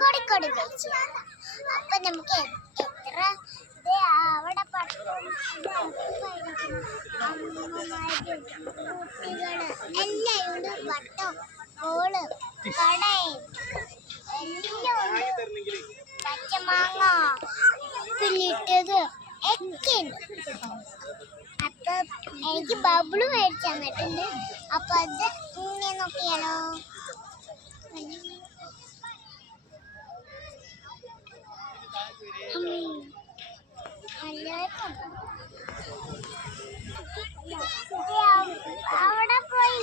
Kozhikode beach. അപ്പൊ നമുക്ക് എത്ര അവിടെ കുട്ടികള് എല്ലാവരും വട്ടം കോള് കടയും എല്ലാം ഉണ്ട്. പച്ചമാങ്ങ ഉപ്പിലിട്ടത് ഒക്കെ ഉണ്ട്. അപ്പൊ എനിക്ക് ബബിള് മേടിച്ചു തന്നിട്ടുണ്ട്. അപ്പൊ അത് ഇങ്ങനെ നോക്കിയാലോ. അവിടെ പോയി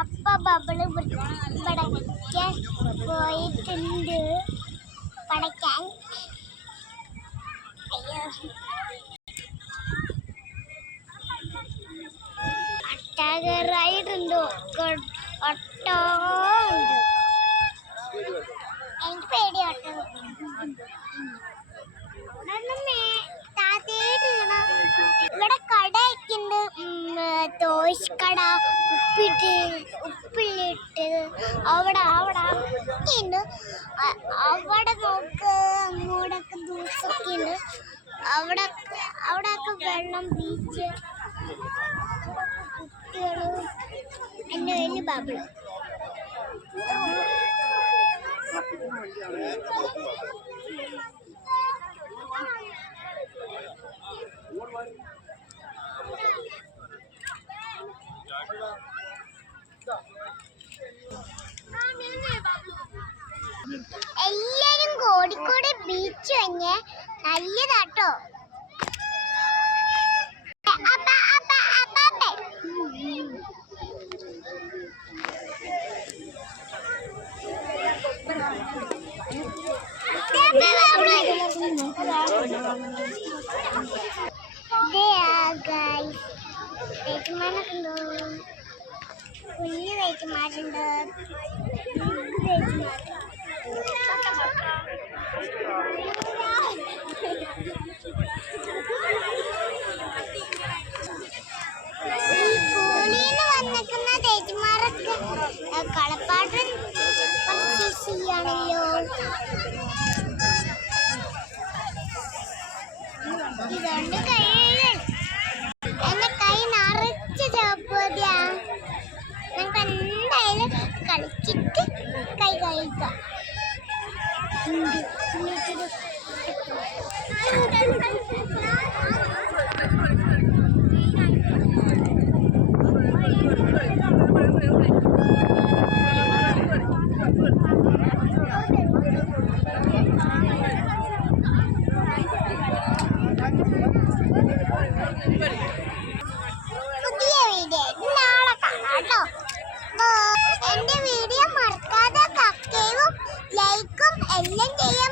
അപ്പ ബബിള് പടയ്ക്കാൻ പോയിട്ടുണ്ട്. പടയ്ക്കാൻ റൈഡ് ഉണ്ട്. ഒട്ടോണ്ട് എനിക്ക് പേടി ഓട്ടോ. ഇവിടെ കടയൊക്കെ ഉണ്ട്. ദോശക്കട ഉപ്പിലിട്ടത് അവിടെ ഒക്കെ ഉണ്ട്. അവിടെ നോക്ക് അങ്ങോട്ടൊക്കെ ദൂസൊക്കെ ഉണ്ട്. അവിടെയൊക്കെ വെള്ളം ബീച്ച് കുട്ടികള് എൻ്റെ വലിയ ബബിള്. എല്ലാരും കോഴിക്കോട് ബീച്ച് കഴിഞ്ഞ നല്ലതാട്ടോ. കുഞ്ഞു വേറ്റുമാരുണ്ട്. ഈ കൂളിന്ന് വന്നിക്കുന്ന തേറ്റുമാരൊക്കെ കളപ്പാട്ടം പർച്ചേസ് ചെയ്യാണല്ലോ. ഇതുകൊണ്ട് കൈകൾ എന്റെ കൈ നിറച്ച് ചോപ്പതിയാ. നമുക്ക് എന്തായാലും കളിച്ചിട്ട് കൈ കഴിക്കാം. പുതിയ വീഡിയോ നാളെ കാണാം കേട്ടോ. എന്റെ വീഡിയോ മറക്കാതെ സബ്സ്ക്രൈബും ലൈക്കും എല്ലാം ചെയ്യാം.